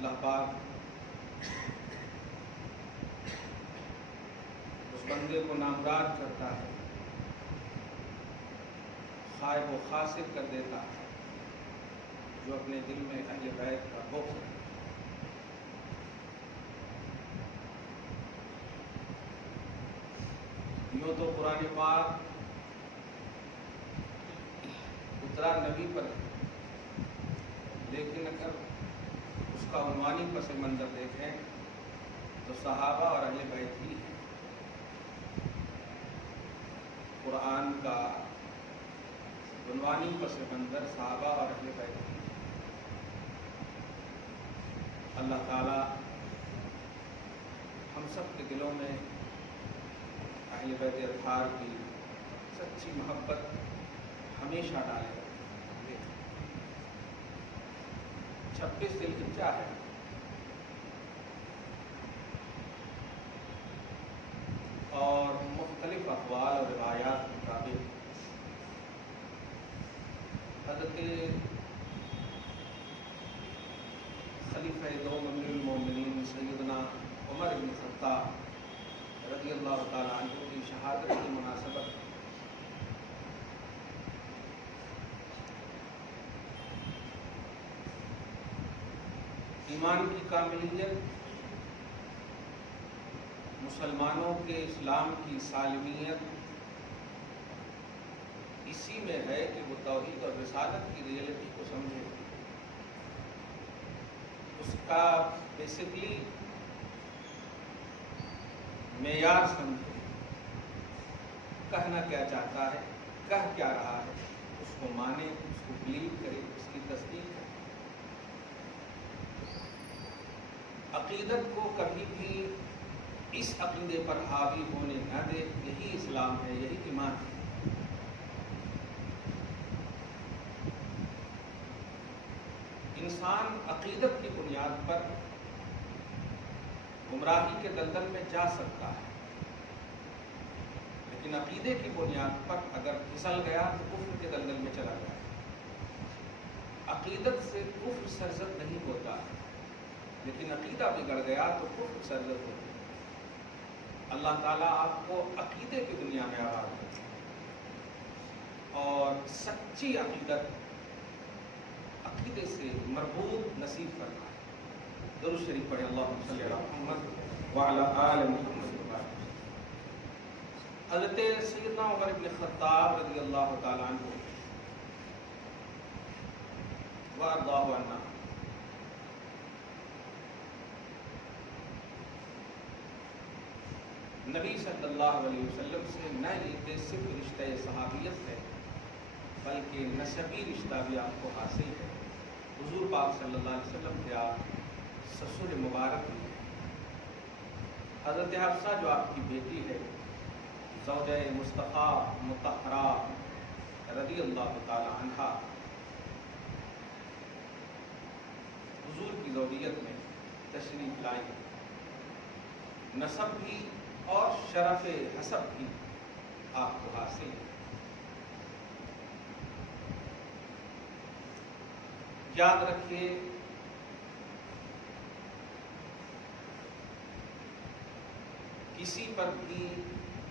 اللہ پاک اس بندے کو نامراد کرتا ہے، خائب و خاسر کر دیتا ہے جو اپنے دل میں اہل بیت کا بغض ہے۔ یوں تو قرآن پاک اترا نبی پر ہے، لیکن اگر اس کا عنوانی پس منظر دیکھیں تو صحابہ اور اہل بیت ہی ہیں۔ قرآن کا عنوانی پس منظر صحابہ اور اہل بیت ہی ہیں۔ اللہ تعالیٰ ہم سب کے دلوں میں اہل بیت اطہار کی سچی محبت ہمیشہ ڈالے۔ 26 ذی الحجہ ہے اور مختلف اقوال اور روایات کے مطابق حضرت خلیفہ دوم امیر المومنین سیدنا عمر بن خطاب رضی اللہ تعالیٰ عنہ کی شہادت کی مناسبت ایمان کی کاملیت، مسلمانوں کے اسلام کی سالمیت اسی میں ہے کہ وہ توحید اور رسالت کی ریئلٹی کو سمجھے، اس کا بیسکلی معیار سمجھے، کہنا کیا چاہتا ہے، کہہ کیا رہا ہے، اس کو مانے، اس کو بلیو کرے، اس کی تصدیق کرے۔ عقیدت کو کبھی بھی اس عقیدے پر حاوی ہونے نہ دے، یہی اسلام ہے، یہی ایمان ہے۔ انسان عقیدت کی بنیاد پر گمراہی کے دلدل میں جا سکتا ہے، لیکن عقیدے کی بنیاد پر اگر پھسل گیا تو کفر کے دلدل میں چلا گیا۔ عقیدت سے کفر سرزد نہیں ہوتا، لیکن عقیدہ بگڑ گیا تو کفر سرزد ہوتا ہے۔ اللہ تعالیٰ آپ کو عقیدے کی دنیا میں آباد کرے اور سچی عقیدت، عقیدے سے مربوط نصیب فرمائے۔ درود شریف پڑھیں، اللہم صلی علی محمد وعلی آل محمد۔ حضرت سیدنا عمر بن خطاب رضی اللہ تعالیٰ عنہ وارضاہ عنہ نبی صلی اللہ علیہ وسلم سے نہ یہ صرف رشتہ صحابیت ہے بلکہ نسبی رشتہ بھی آپ کو حاصل ہے۔ حضور پاک صلی اللہ علیہ وسلم کے آپ سسر مبارک بھی ہیں۔ حضرت حفصہ جو آپ کی بیٹی ہے، زوجہ مصطفیٰ مطہرہ رضی اللہ تعالی عنہا، حضور کی زوجیت میں تشریف لائی، نسب بھی اور شرف حسب بھی آپ کو حاصل ہے۔ یاد رکھیے کسی پر بھی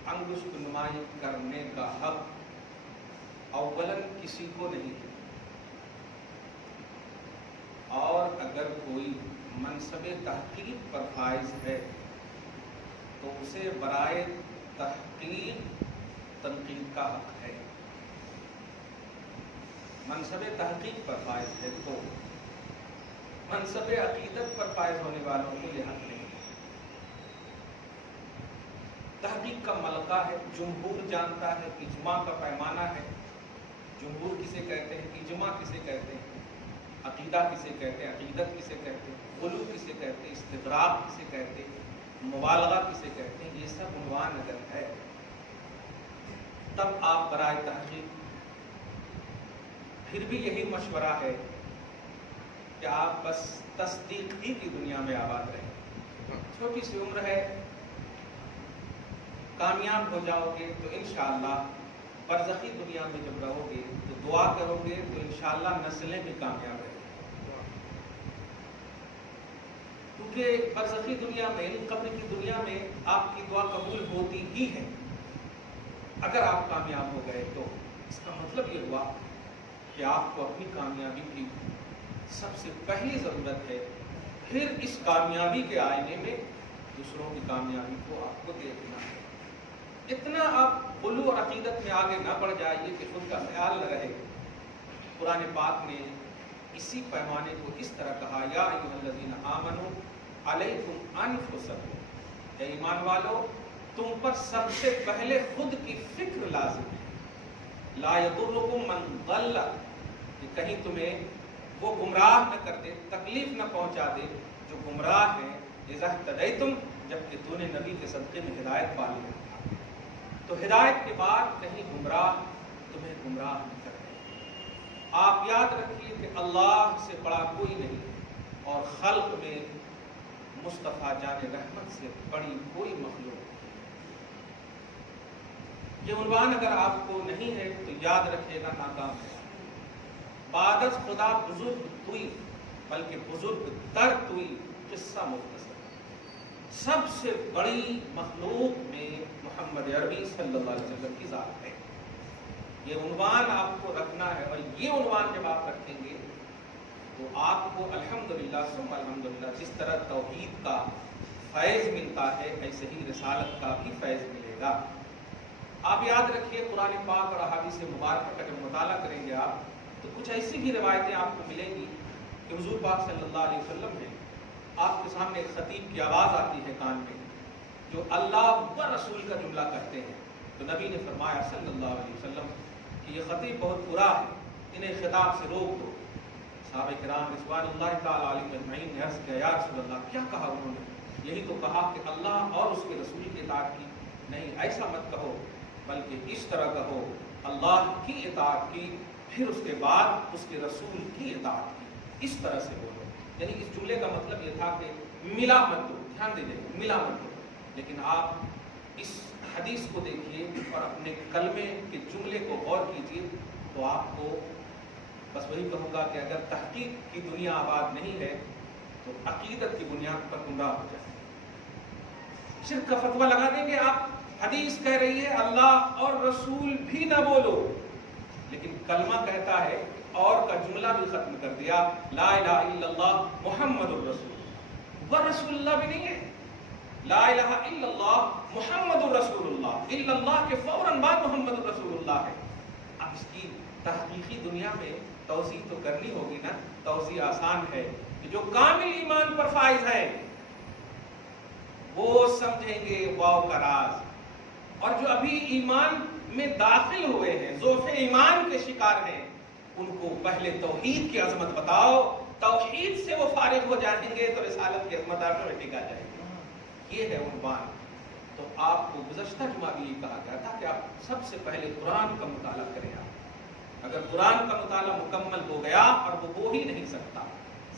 انگشت نمائی کرنے کا حق اولاً کسی کو نہیں ہے، اور اگر کوئی منصب تحقیق پر فائز ہے تو اسے برائے تحقیق تنقید کا حق ہے۔ منصب تحقیق پر فائز ہے تو منصب عقیدت پر فائز ہونے والوں کو یہ حق نہیں۔ تحقیق کا ملکہ ہے، جمہور جانتا ہے، اجماع کا پیمانہ ہے۔ جمہور کسے کہتے ہیں، اجماع کسے کہتے ہیں، عقیدہ کسے کہتے ہیں، عقیدت کسے کہتے ہیں، غلو کسے کہتے ہیں، استغراق کسے کہتے ہیں، مبالغہ کسے کہتے ہیں، یہ سب عنوان اگر ہے تب آپ برائے تحقیق۔ پھر بھی یہی مشورہ ہے کہ آپ بس تصدیق ہی کی دنیا میں آباد رہیں۔ چھوٹی سی عمر ہے، کامیاب ہو جاؤ گے تو انشاءاللہ برزخی دنیا میں جب رہو گے تو دعا کرو گے تو انشاءاللہ نسلیں بھی کامیاب رہیں۔ چونکہ برزخی دنیا میں، قبر کی دنیا میں آپ کی دعا قبول ہوتی ہی ہے اگر آپ کامیاب ہو گئے تو۔ اس کا مطلب یہ ہوا کہ آپ کو اپنی کامیابی کی سب سے پہلی ضرورت ہے، پھر اس کامیابی کے آئینے میں دوسروں کی کامیابی کو آپ کو دیکھنا ہے۔ اتنا آپ غلو اور عقیدت میں آگے نہ بڑھ جائیے کہ خود کا خیال نہ رہے۔ قرآن پاک نے اسی پیمانے کو اس طرح کہا، یا ایھا الذین آمنوا علیکم انفسکم، اے ایمان والو تم پر سب سے پہلے خود کی فکر لازم ہے۔ لا یضرکم من ضل، کہ کہیں تمہیں وہ گمراہ نہ کر دے، تکلیف نہ پہنچا دے جو گمراہ ہیں، اذا اہتدیتم، جبکہ تو نے نبی کے صدقے میں ہدایت پا لی۔ تو ہدایت کے بعد کہیں گمراہ تمہیں گمراہ نہ کر دے۔ آپ یاد رکھیے کہ اللہ سے بڑا کوئی نہیں، اور خلق میں مصطفیٰ جان رحمت سے بڑی کوئی مخلوق نہیں۔ یہ عنوان اگر آپ کو نہیں ہے تو یاد رکھیے گا، ناکام ہے۔ بعد از خدا بزرگ توئی، بلکہ بزرگ تر توئی، قصہ مختصر۔ سب سے بڑی مخلوق میں محمد عربی صلی اللہ علیہ وسلم کی ذات ہے۔ یہ عنوان آپ کو رکھنا ہے، اور یہ عنوان جب آپ رکھیں گے تو آپ کو الحمدللہ ثم الحمدللہ جس طرح توحید کا فیض ملتا ہے، ایسے ہی رسالت کا بھی فیض ملے گا۔ آپ یاد رکھیے، قرآن پاک اور احادیث مبارکہ کا جب مطالعہ کریں گے آپ، تو کچھ ایسی بھی روایتیں آپ کو ملیں گی کہ حضور پاک صلی اللہ علیہ وسلم نے، آپ کے سامنے ایک خطیب کی آواز آتی ہے کان میں جو اللہ و رسول کا جملہ کہتے ہیں، تو نبی نے فرمایا صلی اللہ علیہ وسلم کہ یہ خطیب بہت برا ہے، انہیں خطاب سے روک دو۔ صحابہ کرام رضوان اللہ تعالیٰ علیہم اجمعین نے عرض کیا، یا رسول اللہ کیا کہا انہوں نے؟ یہی تو کہا کہ اللہ اور اس کے رسول کی اطاعت کی۔ نہیں، ایسا مت کہو، بلکہ اس طرح کہو، اللہ کی اطاعت کی، پھر اس کے بعد اس کے رسول کی اطاعت کی، اس طرح سے بولو۔ یعنی اس جملے کا مطلب یہ تھا کہ ملا مت دو، دھیان دیجیے، ملا مت دو۔ لیکن آپ اس حدیث کو دیکھیے اور اپنے کلمے کے جملے کو غور کیجیے، تو آپ کو بس وہی کہوں گا کہ اگر تحقیق کی دنیا آباد نہیں ہے تو عقیدت کی بنیاد پر گمراہ ہو جائے۔ شرک کا فتویٰ لگا دیں گے آپ، حدیث کہہ رہی ہے اللہ اور رسول بھی نہ بولو، لیکن کلمہ کہتا ہے اور کا جملہ بھی ختم کر دیا، لا الہ الا اللہ محمد الرسول، وہ رسول اللہ بھی نہیں ہے، لا الہ الا اللہ محمد الرسول اللہ، الا اللہ کے فوراً بعد محمد الرسول اللہ ہے۔ اب اس کی تحقیقی دنیا میں توضیح تو کرنی ہوگی نا۔ توضیح آسان ہے کہ جو کامل ایمان پر فائز ہے وہ سمجھیں گے واو کا راز، اور جو ابھی ایمان میں داخل ہوئے ہیں، ضعف ایمان کے شکار ہیں، ان کو پہلے توحید کی عظمت بتاؤ، توحید سے وہ فارغ ہو جائیں گے تو رسالت کی عظمت آٹومیٹک آ جائے گی۔ یہ ہے عنوان۔ تو آپ کو گزشتہ جمعہ بھی یہ کہا گیا تھا کہ آپ سب سے پہلے قرآن کا مطالعہ کریں۔ اگر قرآن کا مطالعہ مکمل ہو گیا، اور وہ ہو ہی نہیں سکتا،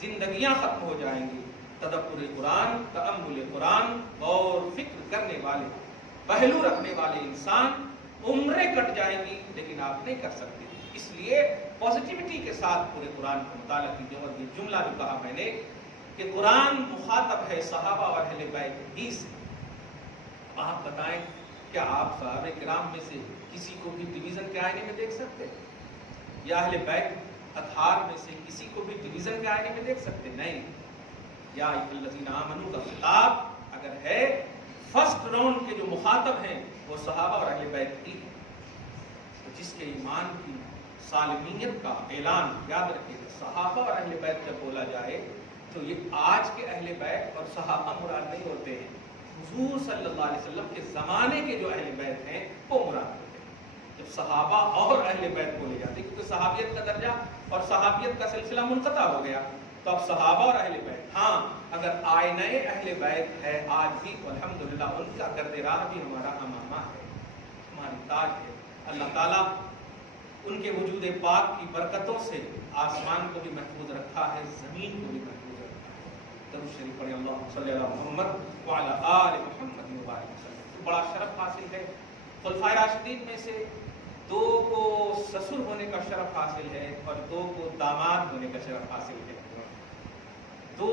زندگیاں ختم ہو جائیں گی۔ تدبر قرآن، تأمل قرآن، غور فکر کرنے والے، پہلو رکھنے والے انسان عمریں کٹ جائیں گی، لیکن آپ نہیں کر سکتے۔ اس لیے پازیٹیوٹی کے ساتھ پورے قرآن کا مطالعہ کیجیے۔ اور یہ جملہ بھی کہا میں نے کہ قرآن مخاطب ہے صحابہ اور اہل بیت ہی سے۔ آپ بتائیں، کیا آپ صحابہ کرام میں سے کسی کو بھی ڈویژن کے آئینے میں دیکھ سکتے؟ یا اہل بیت اطہار میں سے کسی کو بھی ڈویژن کے آئینے میں دیکھ سکتے؟ نہیں۔ یا ایھا الذین آمنوا کا خطاب اگر ہے، فرسٹ راؤنڈ کے جو مخاطب ہیں وہ صحابہ اور اہل بیت ہی ہیں۔ تو جس کے ایمان کی سالمیت کا اعلان یاد رکھیے، صحابہ اور اہل بیت جب بولا جائے تو یہ آج کے اہل بیت اور صحابہ مراد نہیں ہوتے ہیں، حضور صلی اللہ علیہ وسلم کے زمانے کے جو اہل بیت ہیں وہ مراد ہوتے ہیں۔ جب صحابہ اور اہل بیت بولے جاتے ہیں، کیونکہ صحابیت کا درجہ اور صحابیت کا سلسلہ منقطع ہو گیا، تو اب صحابہ اور اہل بیت۔ ہاں، اگر آئینہ اہل بیت ہے آج بھی تو الحمدللہ ان کا گرد راہ بھی ہمارا امامہ ہے، ہماری تاج ہے۔ اللہ تعالیٰ ان کے وجود پاک کی برکتوں سے آسمان کو بھی محفوظ رکھا ہے، زمین کو بھی محفوظ رکھا ہے۔ درود شریف پڑھیں، اللہم صلی علی محمد وعلی آل محمد وبارک وسلم۔ بڑا شرف حاصل ہے، خلفائے راشدین میں سے 2 کو سسر ہونے کا شرف حاصل ہے اور 2 کو داماد ہونے کا شرف حاصل ہے۔ 2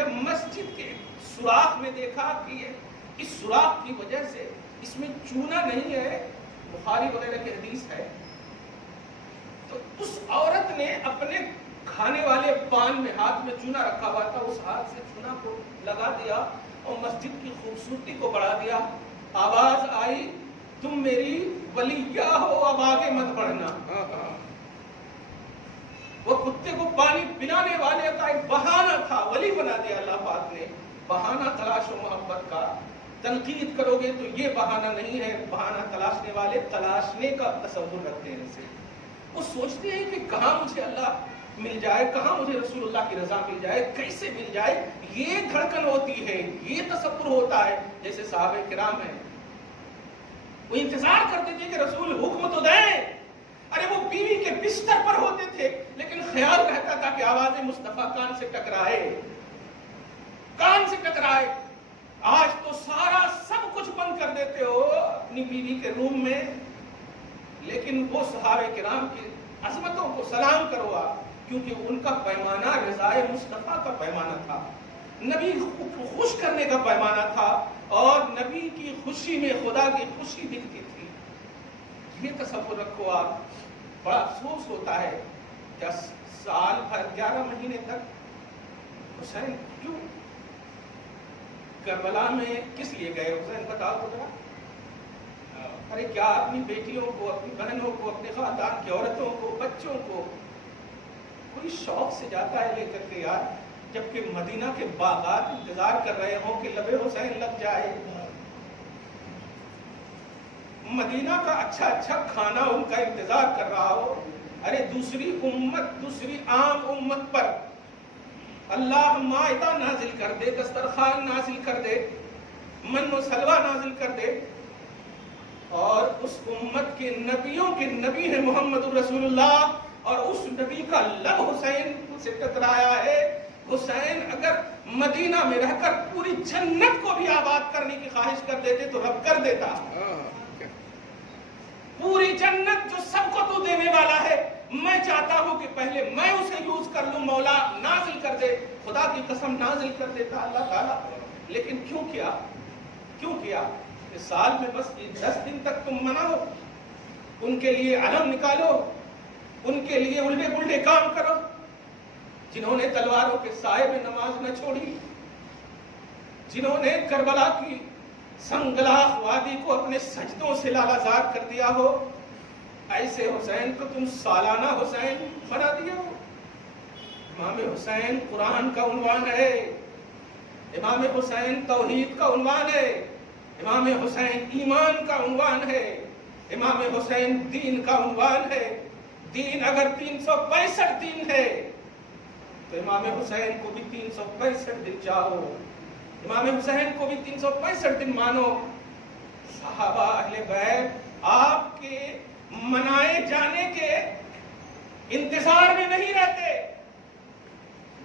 جب مسجد کے سوراخ میں دیکھا کہ اس سوراخ کی وجہ سے اس میں چونا نہیں ہے، بخاری وغیرہ کی حدیث ہے، تو اس عورت نے اپنے کھانے والے پان میں ہاتھ میں چونا رکھا ہوا تھا، اس ہاتھ سے چونا کو لگا دیا اور مسجد کی خوبصورتی کو بڑھا دیا. آواز آئی تم میری ولیہ ہو، اب آگے مت بڑھنا. وہ کتے کو پانی پلانے والے کا ایک بہانہ تھا، ولی بنا دیا اللہ پاک نے. بہانہ تلاش و محبت کا تنقید کرو گے تو یہ بہانہ نہیں ہے. بہانہ تلاشنے والے تلاشنے کا تصور رکھتے ہیں. اسے وہ سوچتے ہیں کہ کہاں مجھے اللہ مل جائے، کہاں مجھے رسول اللہ کی رضا مل جائے، کیسے مل جائے. یہ دھڑکن ہوتی ہے، یہ تصور ہوتا ہے. جیسے صحابہ کرام ہیں، وہ انتظار کرتے تھے کہ رسول حکم تو دیں. ارے وہ بیوی کے بستر پر ہوتے تھے لیکن خیال رہتا تھا کہ آواز مصطفیٰ کان سے ٹکرائے، کان سے ٹکرائے. آج تو سارا سب کچھ بند کر دیتے ہو اپنی بیوی کے روم میں، لیکن وہ صحابہ کرام کی عظمتوں کو سلام کرو آپ، کیونکہ ان کا پیمانہ رضائے مصطفیٰ کا پیمانہ تھا، نبی کو خوش کرنے کا پیمانہ تھا، اور نبی کی خوشی میں خدا کی خوشی دکھتی تھی. یہ تصور رکھو آپ. بڑا افسوس ہوتا ہے کہ سال بھر 11 مہینے تک حسین کیوں کربلا میں کس لیے گئے؟ حسین بتاؤ تو ذرا. ارے کیا اپنی بیٹیوں کو، اپنی بہنوں کو، اپنے خاندان کی عورتوں کو، بچوں کو کوئی شوق سے جاتا ہے لے کر کے یار، جبکہ مدینہ کے باغات انتظار کر رہے ہوں کہ لبے حسین لگ جائے، مدینہ کا اچھا اچھا کھانا ان کا انتظار کر رہا ہو. ارے دوسری امت، دوسری عام امت پر اللہ مائدہ نازل کر دے، دسترخوان نازل کر دے، من و سلوہ نازل کر دے، اور اس امت کے نبیوں کے نبی ہے محمد رسول اللہ، اور اس نبی کا لب حسین سے ٹکرایا ہے. حسین اگر مدینہ میں رہ کر پوری جنت کو بھی آباد کرنے کی خواہش کر دیتے تو رب کر دیتا. پوری جنت جو سب کو تو دینے والا ہے، میں چاہتا ہوں کہ پہلے میں اسے یوز کر لوں. مولا نازل کر دے، خدا کی قسم نازل کر دیتا اللہ تعالیٰ. لیکن کیوں کیا؟ کیوں کیا؟ اس سال میں بس 10 دن تک تم مناؤ، ان کے لیے علم نکالو، ان کے لیے الٹے پلٹے کام کرو. جنہوں نے تلواروں کے سائے میں نماز نہ چھوڑی، جنہوں نے کربلا کی سنگلاخ وادی کو اپنے سجدوں سے لالازار کر دیا ہو، ایسے حسین کو تم سالانہ حسین بنا دیا ہو. امام حسین قرآن کا عنوان ہے، امام حسین توحید کا عنوان ہے، امام حسین ایمان کا عنوان ہے، امام حسین دین کا عنوان ہے. دین اگر 365 دن ہے تو امام حسین کو بھی 365 دن چاہو، امام حسین کو بھی 365 دن مانو. صحابہ اہل بیت آپ کے منائے جانے کے انتظار میں نہیں رہتے،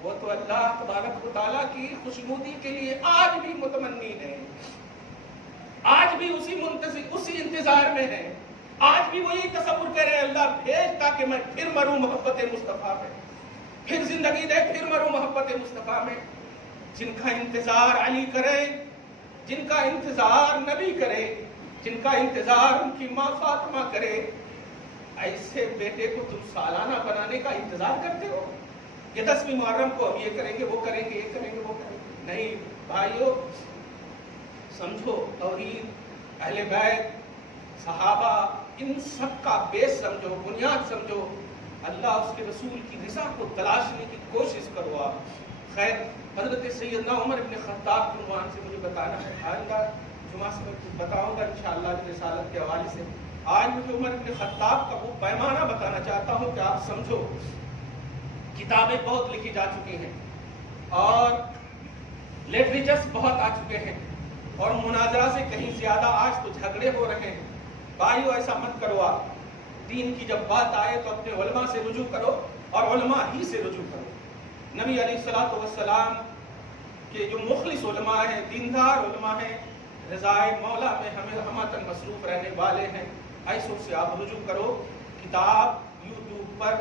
وہ تو اللہ تبارک و تعالیٰ کی خوشنودی کے لیے آج بھی متمنی ہے، آج بھی اسی انتظار میں ہے. آج بھی وہی تصور کرے اللہ بھیج تاکہ میں پھر مروں محبت مصطفیٰ میں، پھر زندگی دے، پھر مروں محبت مصطفیٰ میں. جن کا انتظار علی کرے، جن کا انتظار نبی کرے، جن کا انتظار ان کی ماں فاطمہ کرے، ایسے بیٹے کو تم سالانہ بنانے کا انتظار کرتے ہو کہ 10ویں محرم کو ہم یہ کریں گے، وہ کریں گے، یہ کریں گے، وہ کریں گے. نہیں بھائیو، سمجھو توحید، اہل بیت، صحابہ، ان سب کا بیس سمجھو، بنیاد سمجھو. اللہ اس کے رسول کی رضا کو تلاشنے کی کوشش کرو. آپ خیر، حضرت سیدنا عمر ابن خطاب کے عنوان سے مجھے بتانا ہے، آئندہ جمعہ سے میں کچھ بتاؤں گا انشاءاللہ رسالت کے حوالے سے. آج مجھے عمر ابن خطاب کا وہ پیمانہ بتانا چاہتا ہوں کہ آپ سمجھو. کتابیں بہت لکھی جا چکی ہیں اور لٹریچرز بہت آ چکے ہیں، اور مناظرہ سے کہیں زیادہ آج تو جھگڑے ہو رہے ہیں. بھائیو ایسا مت کرو. آپ دین کی جب بات آئے تو اپنے علماء سے رجوع کرو، اور علماء ہی سے رجوع کرو. نبی علیہ الصلوۃ والسلام کے جو مخلص علماء ہیں، دیندار علماء ہیں، رضائے مولا میں ہمیں ہماتن مصروف رہنے والے ہیں، ایسوں سے آپ رجوع کرو. کتاب یوٹیوب پر،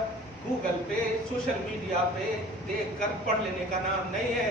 گوگل پہ، سوشل میڈیا پہ دیکھ کر پڑھ لینے کا نام نہیں ہے.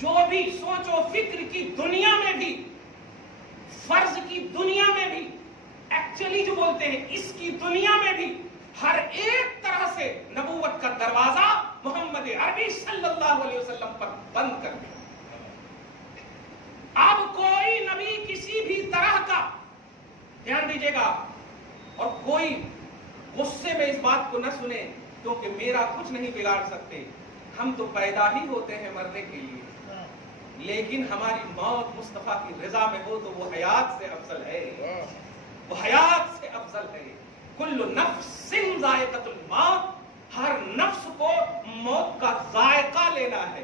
جو بھی سوچ و فکر کی دنیا میں بھی، فرض کی دنیا میں بھی، ایکچولی جو بولتے ہیں اس کی دنیا میں بھی، ہر ایک طرح سے نبوت کا دروازہ محمد عربی صلی اللہ علیہ وسلم پر بند کر دیا۔ اب کوئی نبی کسی بھی طرح کا، دھیان دیجیے گا، اور کوئی غصے میں اس بات کو نہ سنے کیونکہ میرا کچھ نہیں بگاڑ سکتے، ہم تو پیدا ہی ہوتے ہیں مرنے کے لیے، لیکن ہماری موت مصطفیٰ کی رضا میں ہو تو وہ حیات سے افضل ہے، وہ حیات سے افضل ہے۔ کل نفس ذائقۃ الموت، ہر نفس کو موت کا ذائقہ لینا ہے۔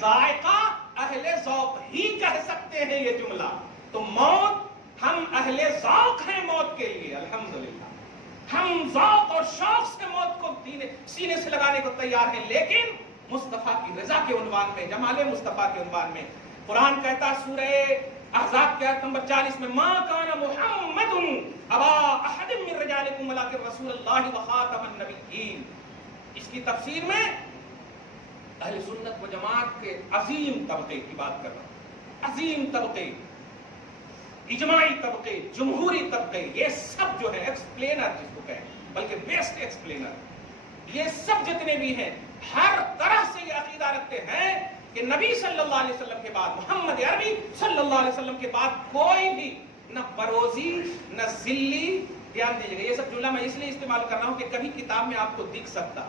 ذائقہ اہل ذوق ہی کہہ سکتے ہیں یہ جملہ، تو موت، ہم اہل ذوق ہیں موت کے لیے، الحمدللہ ہم ذوق اور شوق سے موت کو سینے سے لگانے کو تیار ہیں، لیکن مصطفیٰ کی رضا کے عنوان میں، جمال مصطفیٰ کے عنوان میں۔ قرآن کہتا سورہ احزاب کے آیت نمبر 40 میں، ما کان محمد ابا احد من رجالکم ولکن رسول اللہ وخاتم النبیین۔ اس کی تفسیر میں اہل سنت و جماعت کے عظیم طبقے کی بات کر رہا ہوں، عظیم طبقے، اجماعی طبقے، جمہوری طبقے، یہ سب جو ہے ایکسپلینر جس کو کہیں، بلکہ بیسٹ ایکسپلینر، یہ سب جتنے بھی ہیں ہر طرح سے یہ عقیدہ رکھتے ہیں کہ نبی صلی اللہ علیہ وسلم کے بعد، محمد عربی صلی اللہ علیہ وسلم کے بعد کوئی بھی نہ بروزی نہ ذلی، دھیان دیجیے گا، یہ سب جملہ میں اس لیے استعمال کر رہا ہوں کہ کبھی کتاب میں آپ کو دکھ سکتا،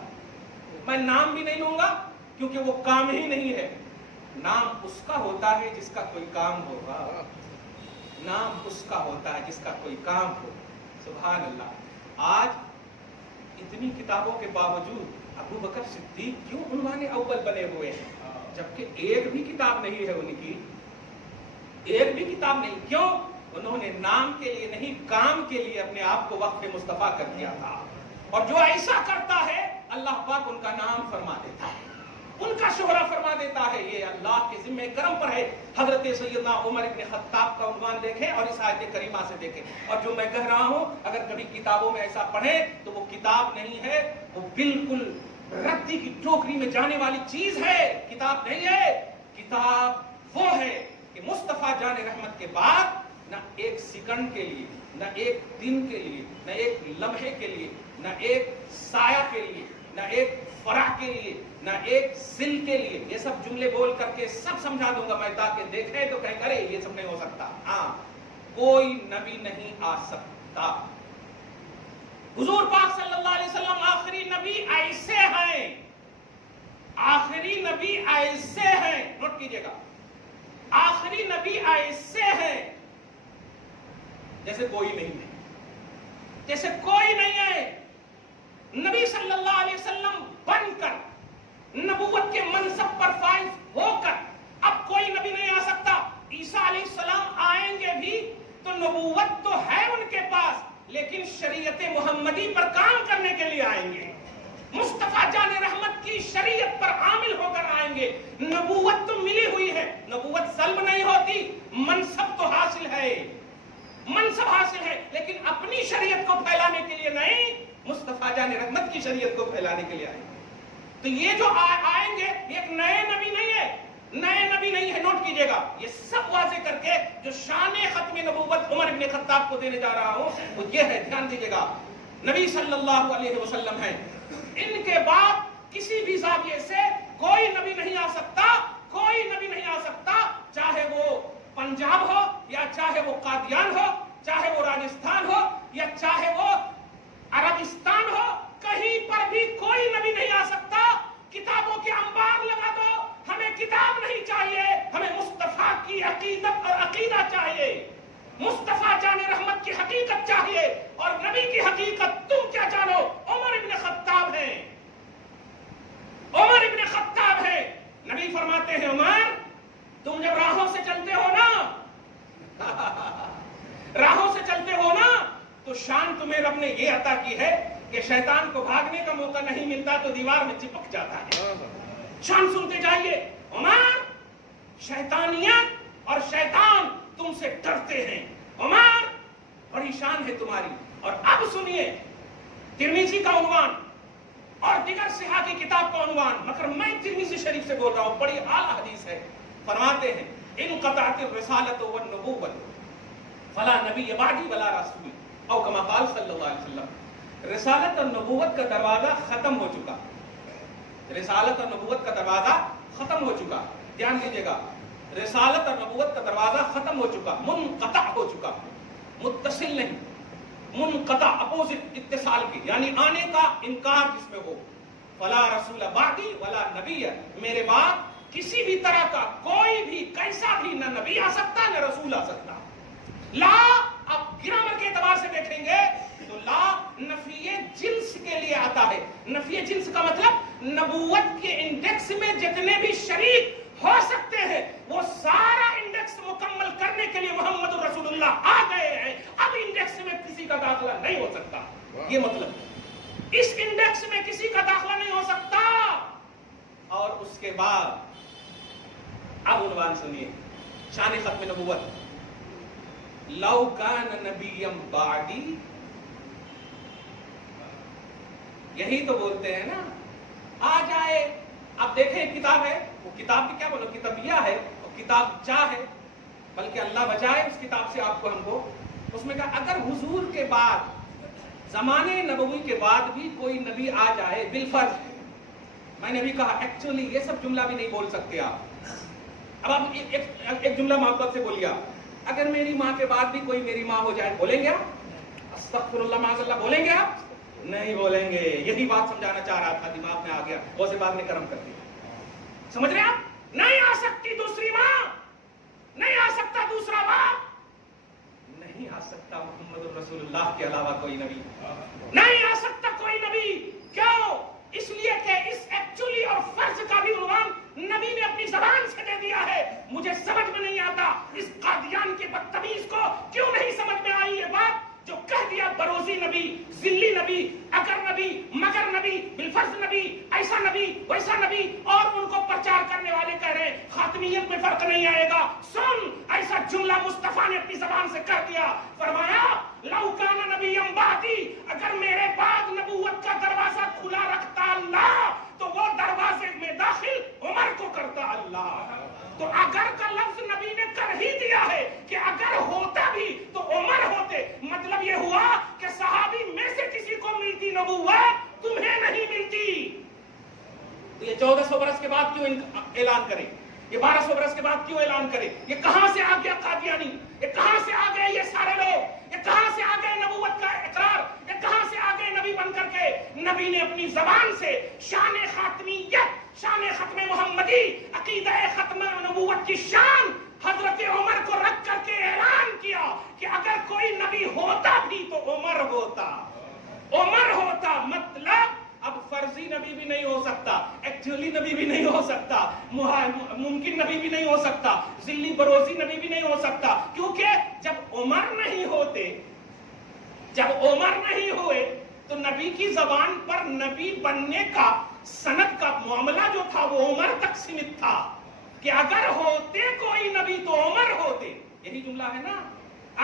میں نام بھی نہیں لوں گا کیونکہ وہ کام ہی نہیں ہے، نام اس کا ہوتا ہے جس کا کوئی کام ہوگا، نام اس کا ہوتا ہے جس کا کوئی کام ہو، سبحان اللہ۔ آج اتنی کتابوں کے باوجود ابو بکر صدیق کیوں عنوان اول بنے ہوئے ہیں جبکہ ایک بھی کتاب نہیں ہے ان کی، ایک بھی کتاب نہیں، کیوں؟ انہوں نے نام کے لیے نہیں کام کے لیے اپنے آپ کو وقف مصطفیٰ کر دیا تھا، اور جو ایسا کرتا ہے اللہ پاک ان کا نام فرما دیتا ہے، ان کا شہرہ فرما دیتا ہے، یہ اللہ کے ذمہ کرم پر ہے۔ حضرت سیدنا عمر ابن خطاب کا عنوان دیکھیں اور اس آیت کریمہ سے دیکھیں، اور جو میں کہہ رہا ہوں اگر کبھی کتابوں میں ایسا پڑھیں تو وہ کتاب نہیں ہے، وہ بالکل رتی کی ٹوکری میں جانے والی چیز ہے، کتاب نہیں ہے۔ کتاب وہ ہے کہ مصطفیٰ جان رحمت کے بعد نہ ایک سیکنڈ کے لیے، نہ ایک دن کے لیے، نہ ایک لمحے کے لیے، نہ ایک سایہ کے لیے، نہ ایک فرح کے لیے، نہ ایک ذل کے لیے، یہ سب جملے بول کر کے سب سمجھا دوں گا میں تاکہ دیکھیں تو کہیں کرے یہ سب نہیں ہو سکتا، ہاں کوئی نبی نہیں آ سکتا۔ حضور پاک صلی اللہ علیہ وسلم آخری نبی ایسے ہیں، آخری نبی ایسے ہیں، نوٹ کیجئے گا، آخری نبی ایسے ہیں جیسے کوئی نہیں ہے، جیسے کوئی نہیں ہے۔ نبی صلی اللہ علیہ وسلم بن کر، نبوت کے منصب پر فائز ہو کر اب کوئی نبی نہیں آ سکتا۔ عیسیٰ علیہ السلام آئیں گے بھی تو نبوت تو ہے ان کے پاس، لیکن شریعت محمدی پر کام کرنے کے لیے آئیں گے، مصطفیٰ جان رحمت کی شریعت پر عامل ہو کر آئیں گے۔ نبوت تو ملی ہوئی ہے، نبوت سلب نہیں ہوتی، منصب تو حاصل ہے، منصب حاصل ہے، لیکن اپنی شریعت کو پھیلانے کے لیے نہیں، مصطفیٰ جان رحمت کی شریعت کو پھیلانے کے لیے آئیں گے۔ تو یہ جو آئیں گے یہ ایک نئے نبی نہیں ہے، نئے نبی نہیں ہے، نوٹ کیجئے گا۔ یہ سب واضح کر کے جو شان ختم نبوت عمر ابن خطاب کو دینے جا رہا ہوں وہ یہ ہے، دھیان دیجئے گا، نبی صلی اللہ علیہ وسلم ہیں، ان کے بعد کسی بھی زاویے سے کوئی نبی نہیں آ سکتا، کوئی نبی نہیں آ سکتا، چاہے وہ پنجاب ہو یا چاہے وہ قادیان ہو، چاہے وہ راجستھان ہو یا چاہے وہ عربستان ہو، کہیں پر بھی کوئی نبی نہیں آ سکتا۔ کتابوں کے انبار لگا دو، ہمیں کتاب نہیں چاہیے، ہمیں مصطفیٰ کی عقیدت اور عقیدہ چاہیے، مصطفیٰ جان رحمت کی حقیقت چاہیے، اور نبی کی حقیقت تم کیا جانو؟ عمر ابن خطاب ہیں، عمر ابن خطاب ہیں۔ نبی فرماتے ہیں عمر تم جب راہوں سے چلتے ہو نا، راہوں سے چلتے ہو نا تو شان تمہیں رب نے یہ عطا کی ہے کہ شیطان کو بھاگنے کا موقع نہیں ملتا تو دیوار میں چپک جاتا ہے۔ شان سنتے جائیے، عمر شیطانیت اور شیطان تم سے ڈرتے ہیں، عمر بڑی شان ہے تمہاری۔ اور اب سنیے ترمذی کا عنوان، اور دیگر صحاح کی کتاب کا عنوان، مگر میں ترمذی شریف سے بول رہا ہوں، بڑی اعلیٰ حدیث ہے، فرماتے ہیں انقطعت الرسالۃ والنبوۃ فلا نبی بعدی ولا رسول، او کما قال صلی اللہ علیہ وسلم، رسالت اور نبوت کا دروازہ ختم ہو چکا، رسالت اور نبوت کا دروازہ ختم ہو چکا، دھیان دیجیے گا، رسالت اور نبوت کا دروازہ ختم ہو چکا، منقطع ہو چکا، متصل نہیں، منقطع اپوزٹ اتصال کی، یعنی آنے کا انکار جس میں ہو، فلا رسول بعدی ولا نبی، میرے بعد کسی بھی طرح کا کوئی بھی کیسا بھی نہ نبی آ سکتا نہ رسول آ سکتا۔ لا آپ گرامر کے اعتبار سے دیکھیں گے تو لا نفی جنس کے لیے آتا ہے، نفی جنس کا مطلب نبوت کے انڈیکس میں جتنے بھی شریک ہو سکتے ہیں وہ سارا انڈیکس مکمل کرنے کے لیے محمد رسول اللہ آ گئے ہیں، اب انڈیکس میں کسی کا داخلہ نہیں ہو سکتا، یہ مطلب اس انڈیکس میں کسی کا داخلہ نہیں ہو سکتا۔ اور اس کے بعد اب عنوان سنیے، شان ختم نبوت، لو کان نبیم بعدی، یہی تو بولتے ہیں نا، آ جائے، اب دیکھیں کتاب ہے، وہ کتاب بھی کیا بولو کتابیہ ہے اور کتاب چاہ ہے، بلکہ اللہ بچائے اس کتاب سے آپ کو ہم کو، اس میں کہا اگر حضور کے بعد زمانے نبوی کے بعد بھی کوئی نبی آ جائے بالفرض، میں نے بھی کہا ایکچولی یہ سب جملہ بھی نہیں بول سکتے آپ، اب آپ ایک جملہ محبت سے بولیے، اگر میری ماں کے بعد بھی کوئی میری ماں ہو جائے بولیں گے آپ؟ استغفر اللہ معاذ اللہ بولیں گے آپ؟ نہیں بولیں گے، یہی بات سمجھانا چاہ رہا تھا، دماغ میں آ گیا، وہ سے بعد میں کرم کر دیا، سمجھ رہے آپ؟ نہیں آ سکتی دوسری ماں، نہیں آ سکتا دوسرا باپ، نہیں آ سکتا محمد رسول اللہ کے علاوہ کوئی نبی، نہیں آ سکتا کوئی نبی، کیوں؟ اس لیے کہ اس ایکچولی اور فرض کا بھی عنوان نبی نے اپنی زبان سے دے دیا ہے۔ مجھے سمجھ میں نہیں آتا اس قادیان کے بدتمیز کو کیوں نہیں سمجھ میں آئی یہ بات جو کہہ دیا بروزی نبی، ذلی نبی، اگر نبی، مگر نبی، بالفرض نبی، ایسا نبی، ویسا نبی، اور ان کو پرچار کرنے والے کہہ رہے ہیں خاتمیت میں فرق نہیں آئے گا۔ سن، ایسا جملہ مصطفیٰ نے اپنی زبان سے کہہ دیا، فرمایا لو کان نبی بعدی، اگر میرے بعد نبوت کا دروازہ کھلا رکھتا اللہ تو وہ دروازے میں داخل عمر کو کرتا اللہ۔ تو اگر کا لفظ نبی نے کر ہی دیا ہے کہ اگر ہوتا بھی تو عمر ہوتے، مطلب یہ ہوا کہ صحابی میں سے کسی کو ملتی نبوت تمہیں نہیں ملتی۔ تو یہ 1400 برس کے بعد کیوں اعلان کرے، یہ 1200 برس کے بعد کیوں اعلان کرے؟ یہ کہاں سے آ گیا قادیانی؟ یہ کہاں سے آ گئے یہ سارے لوگ؟ یہ کہاں سے آ گئے نبوت کا اقرار؟ یہ کہاں سے آ گئے نبی بن کر کے؟ نبی نے اپنی زبان سے شان خاتمیت، شان ختم محمدی، عقیدہ ختم نبوت کی شان حضرت عمر کو رکھ کر کے اعلان کیا کہ اگر کوئی نبی ہوتا بھی تو عمر ہوتا، عمر ہوتا۔ مطلب اب فرضی نبی بھی نہیں ہو سکتا، ایکچولی نبی بھی نہیں ہو سکتا، ممکن نبی بھی نہیں ہو سکتا، ذلی بروزی نبی بھی نہیں ہو سکتا، کیونکہ جب عمر نہیں ہوتے، جب عمر نہیں ہوئے تو نبی کی زبان پر نبی بننے کا سند کا معاملہ جو تھا وہ عمر تک سمت تھا، کہ اگر ہوتے کوئی نبی تو عمر ہوتے، یہی جملہ ہے نا،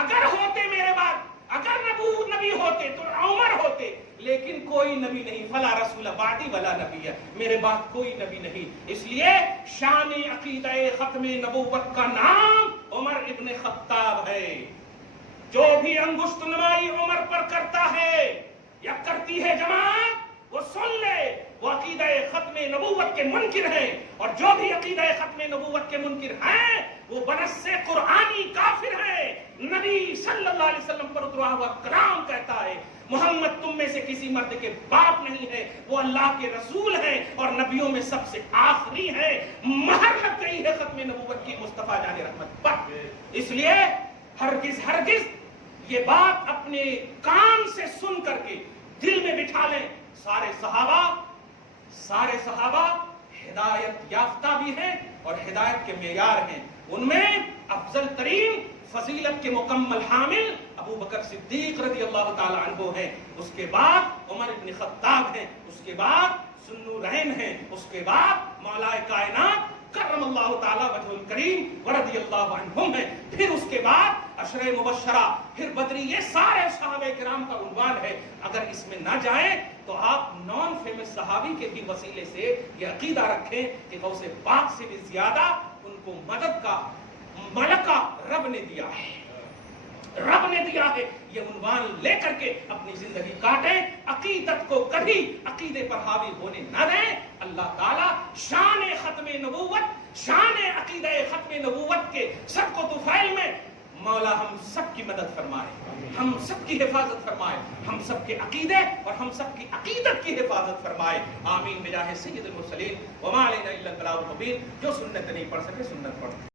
اگر ہوتے میرے بعد، اگر نبی ہوتے تو عمر ہوتے، لیکن کوئی نبی نہیں، فلا رسول بعدی ولا نبی، میرے بعد کوئی نبی نہیں۔ اس لیے شان عقیدہ ختم نبوت کا نام عمر ابن خطاب ہے۔ جو بھی انگشت نمائی عمر پر کرتا ہے یا کرتی ہے جماعت، وہ سن لے، وہ عقیدہ ختم نبوت کے منکر ہیں، اور جو بھی عقیدہ ختم نبوت کے منکر ہیں وہ بنص قرآنی کافر ہیں۔ نبی صلی اللہ علیہ وسلم پر اترا ہوا کلام کہتا ہے محمد تم میں سے کسی مرد کے باپ نہیں ہے، وہ اللہ کے رسول ہیں اور نبیوں میں سب سے آخری ہیں۔ مہر لگ گئی ہے ختم نبوت کی مصطفیٰ جان رحمت پر۔ اس لیے ہرگز یہ بات اپنے کان سے سن کر کے دل میں بٹھا لیں، سارے صحابہ ہدایت یافتہ بھی ہیں اور ہدایت کے معیار ہیں، ان میں افضل ترین فضیلت کے مکمل حامل ابو بکر صدیق رضی اللہ تعالی عنہ ہیں، اس کے بعد عمر ابن خطاب ہیں، اس کے بعد ذوالنورین ہیں، اس کے بعد مولا کائنات کرم اللہ تعالیٰ وجہ الکریم ورضی اللہ عنہم ہے. پھر اس کے بعد عشرہ مبشرہ، پھر بدری، یہ سارے صحابہ کرام کا عنوان ہے. اگر اس میں نہ جائیں تو آپ نان فیمس صحابی کے بھی وسیلے سے یہ عقیدہ رکھیں کہ غوث پاک سے بھی زیادہ ان کو مدد کا ملکہ رب نے دیا ہے، رب نے دیا ہے. یہ عنوان لے کر کے اپنی زندگی کاٹیں. عقیدت کو کبھی عقیدے پر حاوی ہونے نہ دیں. اللہ تعالیٰ شان ختم نبوت، شان عقیدہ ختم نبوت کے صدق و طفیل میں مولا ہم سب کی مدد فرمائے، ہم سب کی حفاظت فرمائے، ہم سب کے عقیدے اور ہم سب کی عقیدت کی حفاظت فرمائے. آمین بجاہ سید المرسلین وما علینا الا البلاغ المبین. جو سنت نہیں پڑھ سکے سنت پڑھ.